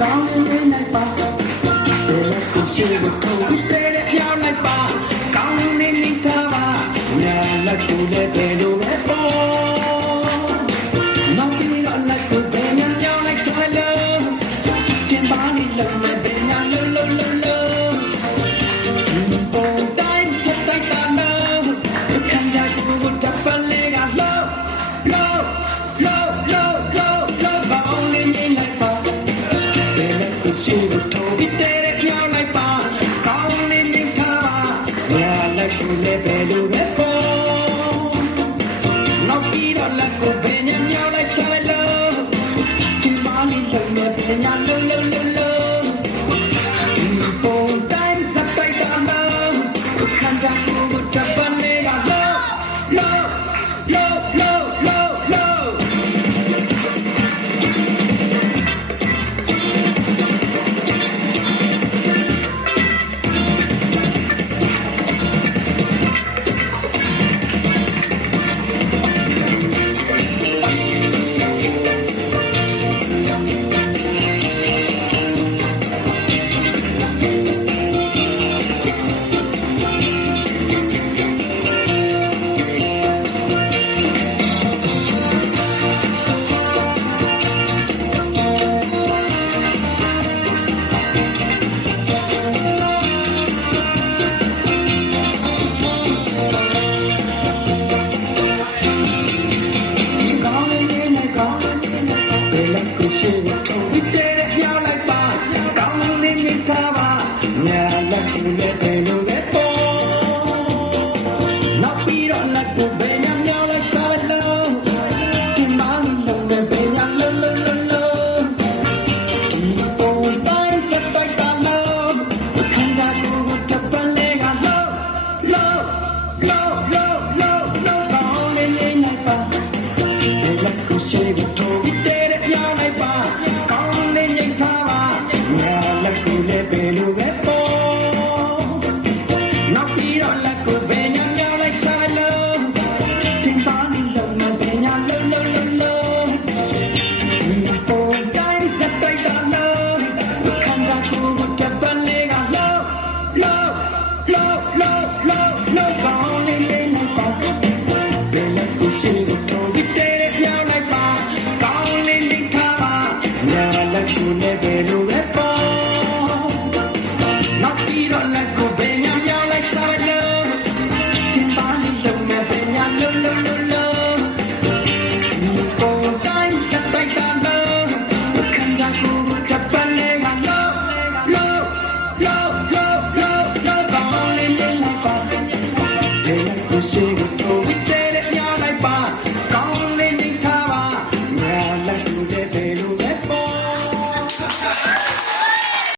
ကောင်းလေးနဲ့ပါဘယ်လက်ကိုရှိလို့ထုံးပြီးတဲ့ပြောင်းလိုက်ပါကောင်းလေးနေထားပါညာလက်ကိုလည်းတယ်လို့ပဲပေါ်နောက်ပြီးတော့လက်ကိုဘယ်ညာပြောင်းလိုက်ချင်လို့ကျင်ပါလိမ့်လို့ပဲဘယ်ညာလို့ပေါ်တိုင်းပြတ်တိုက်တာလို့ခံရကိုတပ်ပလေးကလို့ကောင်းလေးနေလိုက်ပါဘယ်လက်ကိုရှိလို့ထုံးပြီးတဲ့ပြောင်းလိုက်ပါကောင်းလေးနေထားပါညာလက်ကိုလည်းပဲလို့ပဲပေါ်နောက်ပြီးတော့လက်ကိုဘယ်ညာပြောင်းလိုက်ချင်လို့ကျင်ပါလိမ့်လို့ပဲဘယ်ညာလို့ပေါ်တိုင်းပြတ်တိုက်တာလို့ခံရကိုတပ်ပလေးကလို့ရှိလို့ထုံးပြီးတဲ့ပြောင်းလိုက်ပါကောင်းလေးနေထားပါညာလက်ကိုလည်းပဲလို့ပဲပေါ်နောက်ပြီးတော့လက်ကိုဘယ်ညာမြောင်းလိုက်ချလို့ဒီမောင်လုံးနဲ့ဘယ်ညာလို့ဒီပုံတိုင်းစက်တိုက်တာလို့ခံရကိုတပ်ပလေးကလို့ကောင်းလေးနေလိုက်ပါလက်ကိုရှိလို့ထုံးပြီးတဲ့ပြောင်းလိုက်ပါကောင်းလေးနေထားပါညာလက်ကိုလည်းပဲလို့ပဲပေါ်နောက်ပြီးတော့လက်ကိုဘယ်ညာမြောင်းလိုက်ချလို့တင်ပါလိမ့်လို့နဲ့ဘယ်ညာလို့ဒီပုံတိုင်းစက်တိုက်တာလို့ခံရကိုတပ်ပလေးကလို့ကောင်းလေးနေလိုက်ပါဘယ်လက်ကိုရှိလို့ထုံးပြီးတဲ့ပြောင်းလိုက်ပါကောင်းလေးနေထားပါညာလက်ကိုလည်း